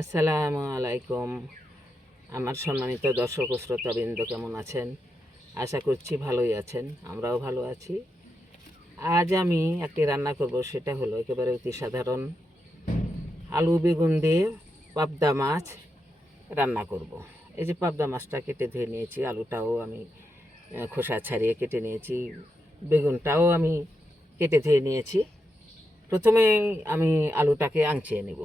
আসসালামু আলাইকুম। আমার সম্মানিত দর্শক শ্রোতাবৃন্দ, কেমন আছেন? আশা করছি ভালোই আছেন, আমরাও ভালো আছি। আজ আমি একটি রান্না করব, সেটা হলো একেবারে অতি সাধারণ আলু বেগুন দিয়ে পাবদা মাছ রান্না করব। এই যে পাবদা মাছটা কেটে ধুয়ে নিয়েছি, আলুটাও আমি খোসা ছাড়িয়ে কেটে নিয়েছি, বেগুনটাও আমি কেটে ধুয়ে নিয়েছি। প্রথমে আমি আলুটাকে আংচিয়ে নেব।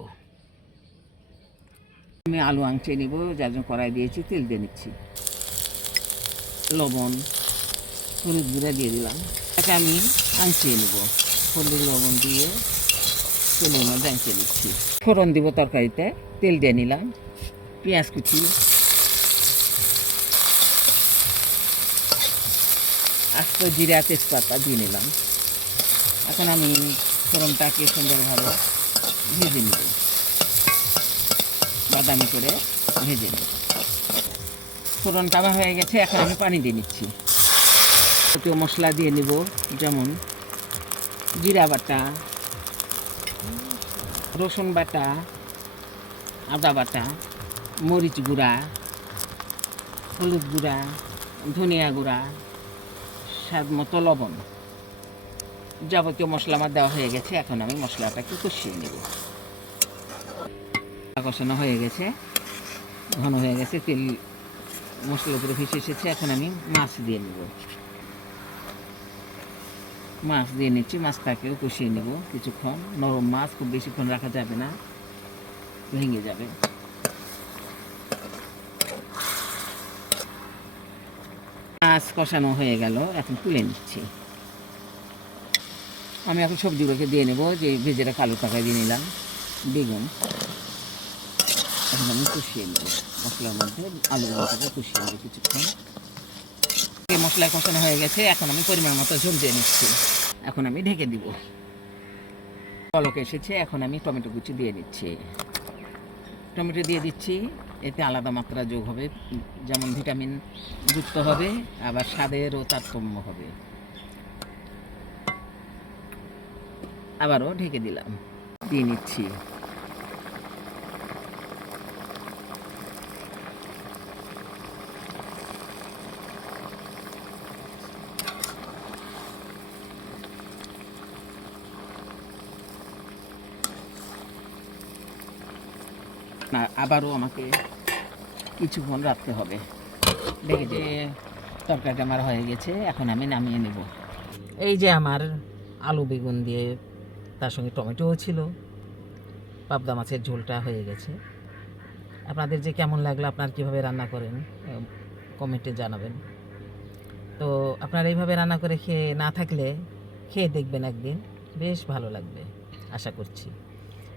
আমি আলু আংচে নিব, যার জন্য কড়াই দিয়েছি, তেল দিয়ে নিচ্ছি। লবণ, হলুদ গুঁড়া দিয়ে দিলাম। তাকে আমি আংচিয়ে নেব। হলুদ, লবণ দিয়ে তেলের মধ্যে আংচে নিচ্ছি। ফোড়ন দিব তরকারিতে, তেল দিয়ে নিলাম। পেঁয়াজ কুচি। আস্ত জিরা তেজপাতা দিয়ে নিলাম। এখন আমি ফোড়নটাকে সুন্দরভাবে ভেজে নেব। বাদামি করে ভেজে নিই ফোড়নটা আমার হয়ে গেছে, এখন আমি পানি দিয়ে নিচ্ছি। একটু মশলা দিয়ে নিব, যেমন জিরা বাটা, রসুন বাটা, আদা বাটা, মরিচ গুঁড়া, হলুদ গুঁড়া, ধনিয়া গুঁড়া, স্বাদ মতো লবণ। যাবতীয় মশলা আমার দেওয়া হয়ে গেছে, এখন আমি মশলাটাকে কষিয়ে নেব। কষানো হয়ে গেছে। ঘন হয়ে গেছে, তেল মশলার উপরে ভেসে এসেছে। এখন আমি মাছ দিয়ে নেব। মাছ দিয়ে নিচ্ছি, মাছটাকেও কষিয়ে নেব কিছুক্ষণ। নরম মাছ খুব বেশিক্ষণ রাখা যাবে না, ভেঙে যাবে। মাছ কষানো হয়ে গেল, এখন তুলে নিচ্ছি। আমি এখন সবজিগুলোকে দিয়ে নেব, যে ভেজে কালো আলু টাকা দিয়ে নিলাম, বেগুন। এখন আমি কষিয়ে নেব। মশলার মধ্যে আলু মশলাটা কষিয়ে নেব কিছুক্ষণ। এই মশলা কষানো হয়ে গেছে, এখন আমি পরিমাণ মতো ঝোল দিয়ে নিচ্ছি। এখন আমি ঢেকে দিব। পলক এসেছে, এখন আমি টমেটো কুচি দিয়ে দিচ্ছি। টমেটো দিয়ে দিচ্ছি, এতে আলাদা মাত্রা যোগ হবে, যেমন ভিটামিন যুক্ত হবে, আবার স্বাদেরও তারতম্য হবে। আবারও ঢেকে দিলাম। দিয়ে নিচ্ছি। না, আবারও আমাকে কিছুক্ষণ রাখতে হবে। দেখে যে তরকারিটা আমার হয়ে গেছে, এখন আমি নামিয়ে নেব। এই যে আমার আলু বেগুন দিয়ে তার সঙ্গে টমেটোও ছিল, পাবদা মাছের ঝোলটা হয়ে গেছে। আপনাদের যে কেমন লাগল, আপনার কীভাবে রান্না করেন কমেন্টে জানাবেন। তো আপনারা এইভাবে রান্না করে খেয়ে না থাকলে খেয়ে দেখবেন একদিন, বেশ ভালো লাগবে, আশা করছি।